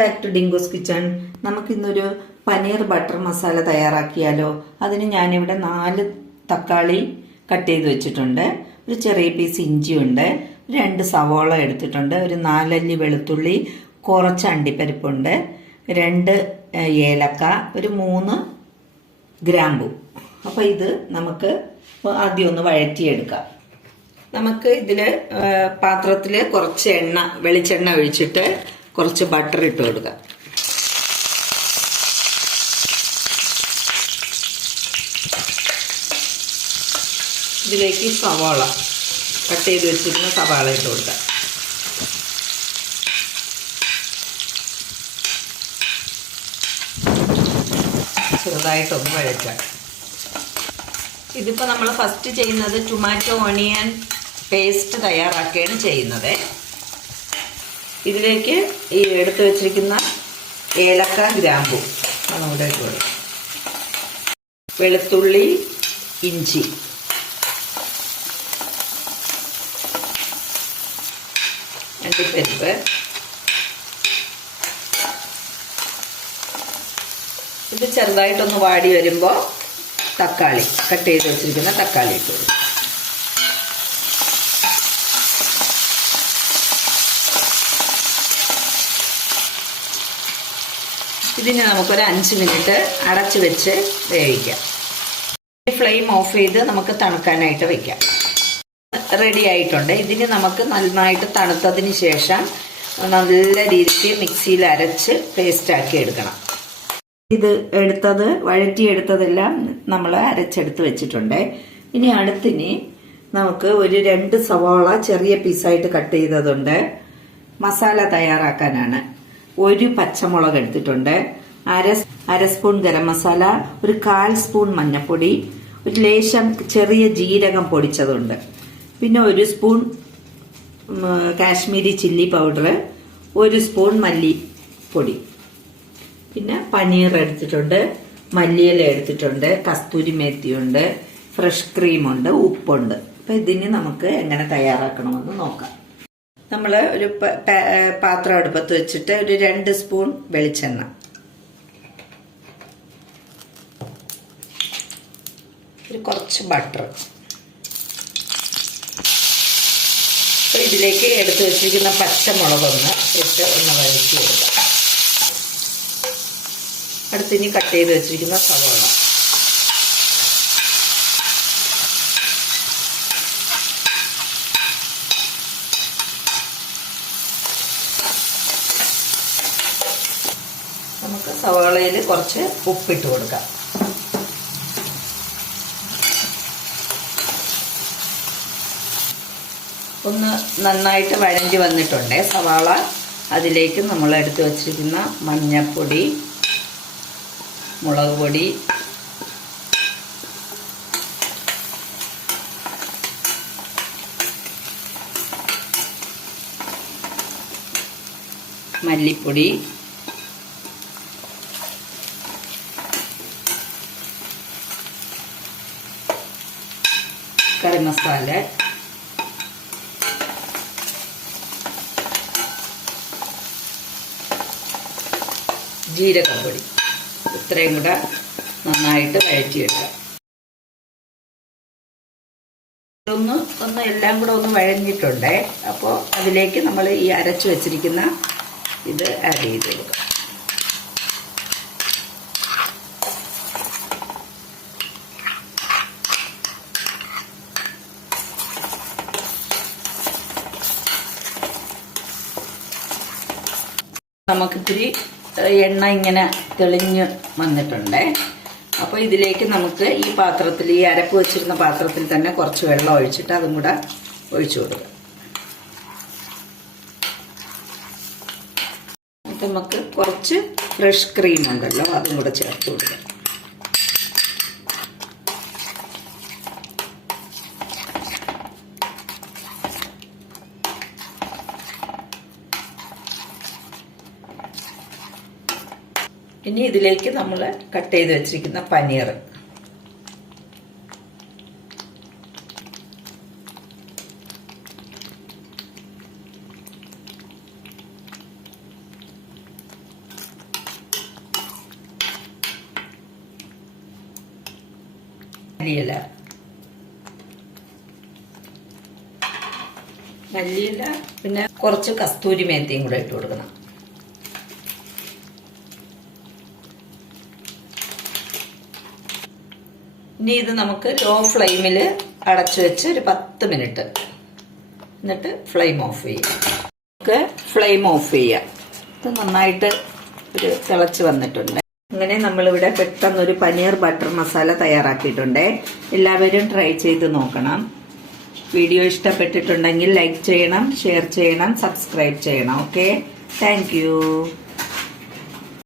Back to Dinkos kitchen നമുക്കിന്നൊരു paneer butter masala തയ്യാറാക്കിയാലോ? അതിന് ഞാനിവിടെ നാല് തക്കാളി കട്ട് ചെയ്ത് വെച്ചിട്ടുണ്ട്. ഒരു ചെറിയ പീസ് ഇഞ്ചിയുണ്ട് രണ്ട് സവോള എടുത്തിട്ടുണ്ട്. ഒരു നാലല്ലി വെളുത്തുള്ളി കുറച്ച് അണ്ടിപ്പരിപ്പുണ്ട്. രണ്ട് ഏലക്ക ഒരു മൂന്ന് ഗ്രാമ്പു. അപ്പോൾ ഇത് നമുക്ക് ആദ്യം ഒന്ന് വഴറ്റിയെടുക്കാം. നമുക്ക് ഇതിൽ പാത്രത്തിൽ കുറച്ച് എണ്ണ വെളിച്ചെണ്ണ ഒഴിച്ചിട്ട് കുറച്ച് ബട്ടർ ഇട്ട് കൊടുക്കുക. ഇതിലേക്ക് സവാള കട്ട് ചെയ്ത് വെച്ചിരുന്ന സവാള ഇട്ട് കൊടുക്കുക. ചെറുതായിട്ടൊന്ന് വഴറ്റാം ഇതിപ്പോൾ നമ്മൾ ഫസ്റ്റ് ചെയ്യുന്നത് ടൊമാറ്റോ ഓണിയൻ പേസ്റ്റ് തയ്യാറാക്കുകയാണ് ചെയ്യുന്നത്. ഇതിലേക്ക് ഈ എടുത്തു വെച്ചിരിക്കുന്ന ഏലക്ക ഗ്രാമ്പു. നമ്മുടെ കൊടുക്കും വെളുത്തുള്ളി ഇഞ്ചി. അണ്ടിപ്പരിപ്പ് ഇത് ചെറുതായിട്ടൊന്ന് വാടി വരുമ്പോൾ തക്കാളി. കട്ട് ചെയ്ത് വെച്ചിരിക്കുന്ന തക്കാളി ഇട്ട് കൊടുക്കും. ഇതിന് നമുക്കൊരു അഞ്ച് മിനിറ്റ് അടച്ച് വെച്ച് വേവിക്കാം. ഫ്ലെയിം ഓഫ് ചെയ്ത് നമുക്ക് തണുക്കാനായിട്ട് വെക്കാം. റെഡി ആയിട്ടുണ്ട്. ഇതിന് നമുക്ക് നന്നായിട്ട് തണുത്തതിന് ശേഷം നല്ല രീതിക്ക് മിക്സിയിൽ അരച്ച് പേസ്റ്റാക്കി എടുക്കണം. ഇത് എടുത്തത് വഴറ്റിയെടുത്തതെല്ലാം നമ്മൾ അരച്ചെടുത്ത് വെച്ചിട്ടുണ്ട്. ഇനി അടുത്തിന് നമുക്ക് ഒരു രണ്ട് സവാള ചെറിയ പീസായിട്ട് കട്ട് ചെയ്തതുണ്ട്. മസാല തയ്യാറാക്കാനാണ്. ഒരു പച്ചമുളക് എടുത്തിട്ടുണ്ട്. അര അര സ്പൂൺ ഗരം മസാല ഒരു കാൽ സ്പൂൺ മഞ്ഞൾപ്പൊടി ഒരു ലേശം ചെറിയ ജീരകം പൊടിച്ചതുണ്ട്. പിന്നെ ഒരു സ്പൂൺ കാശ്മീരി ചില്ലി പൗഡർ ഒരു സ്പൂൺ മല്ലിപ്പൊടി. പിന്നെ പനീർ എടുത്തിട്ടുണ്ട് മല്ലിയില എടുത്തിട്ടുണ്ട് കസ്തൂരി മേത്തിയുണ്ട് ഫ്രഷ് ക്രീമുണ്ട് ഉപ്പുണ്ട്. അപ്പം ഇതിന് നമുക്ക് എങ്ങനെ തയ്യാറാക്കണമെന്ന് നോക്കാം. നമ്മൾ ഒരു പാത്രം അടുപ്പത്ത് വെച്ചിട്ട് ഒരു രണ്ട് സ്പൂൺ വെളിച്ചെണ്ണ. ഒരു കുറച്ച് ബട്ടർ. അപ്പൊ ഇതിലേക്ക് എടുത്തു വെച്ചിരിക്കുന്ന പച്ചമുളകൊന്ന് ഇട്ട് ഒന്ന് വഴറ്റി കൊടുക്കാം അടുത്തിനി കട്ട് ചെയ്ത് വെച്ചിരിക്കുന്ന സവോള നമുക്ക് സവോളയിൽ കുറച്ച് ഉപ്പിട്ട് കൊടുക്കാം. ഒന്ന് നന്നായിട്ട് വഴണ്ടി വന്നിട്ടുണ്ട്. സവാള അതിലേക്ക് നമ്മൾ എടുത്തു വച്ചിരിക്കുന്ന മഞ്ഞൾപ്പൊടി മുളക് പൊടി മല്ലിപ്പൊടി കറി മസാല. ജീരകപ്പൊടി ഇത്രയും കൂടെ നന്നായിട്ട് വഴറ്റിയിടുക ഒന്ന് ഒന്ന് എല്ലാം കൂടെ ഒന്ന് വഴഞ്ഞിട്ടുണ്ട്. അപ്പോൾ അതിലേക്ക് നമ്മൾ ഈ അരച്ചു വെച്ചിരിക്കുന്ന ഇത് ആഡ് ചെയ്ത് കൊടുക്കുക നമുക്കിത്തിരി ഇത്തിരി എണ്ണ ഇങ്ങനെ തെളിഞ്ഞ് വന്നിട്ടുണ്ട്. അപ്പോൾ ഇതിലേക്ക് നമുക്ക് ഈ പാത്രത്തിൽ ഈ അരപ്പ് വെച്ചിരുന്ന പാത്രത്തിൽ തന്നെ കുറച്ച് വെള്ളം ഒഴിച്ചിട്ട് അതും കൂടെ ഒഴിച്ചു കൊടുക്കുക നമുക്ക് കുറച്ച് ഫ്രഷ് ക്രീം ഉണ്ടല്ലോ അതും കൂടെ ചേർത്ത് കൊടുക്കുക ഇനി ഇതിലേക്ക് നമ്മൾ കട്ട് ചെയ്ത് വെച്ചിരിക്കുന്ന പനീർ. മല്ലിയില. മല്ലിയില പിന്നെ കുറച്ച് കസ്തൂരി മേത്തിയും കൂടെ ഇട്ട് കൊടുക്കണം. ഇനി ഇത് നമുക്ക് ലോ ഫ്ലെയിമിൽ അടച്ചു വെച്ച് ഒരു പത്ത് മിനിറ്റ് എന്നിട്ട് ഫ്ലെയിം ഓഫ് ചെയ്യാം. നമുക്ക് ഫ്ലെയിം ഓഫ് ചെയ്യാം. ഇത് നന്നായിട്ട് ഒരു തിളച്ച് വന്നിട്ടുണ്ട്. അങ്ങനെ നമ്മളിവിടെ പെട്ടെന്ന് ഒരു പനീർ ബട്ടർ മസാല തയ്യാറാക്കിയിട്ടുണ്ട്. എല്ലാവരും ട്രൈ ചെയ്ത് നോക്കണം. വീഡിയോ ഇഷ്ടപ്പെട്ടിട്ടുണ്ടെങ്കിൽ ലൈക്ക് ചെയ്യണം ഷെയർ ചെയ്യണം സബ്സ്ക്രൈബ് ചെയ്യണം. Okay thank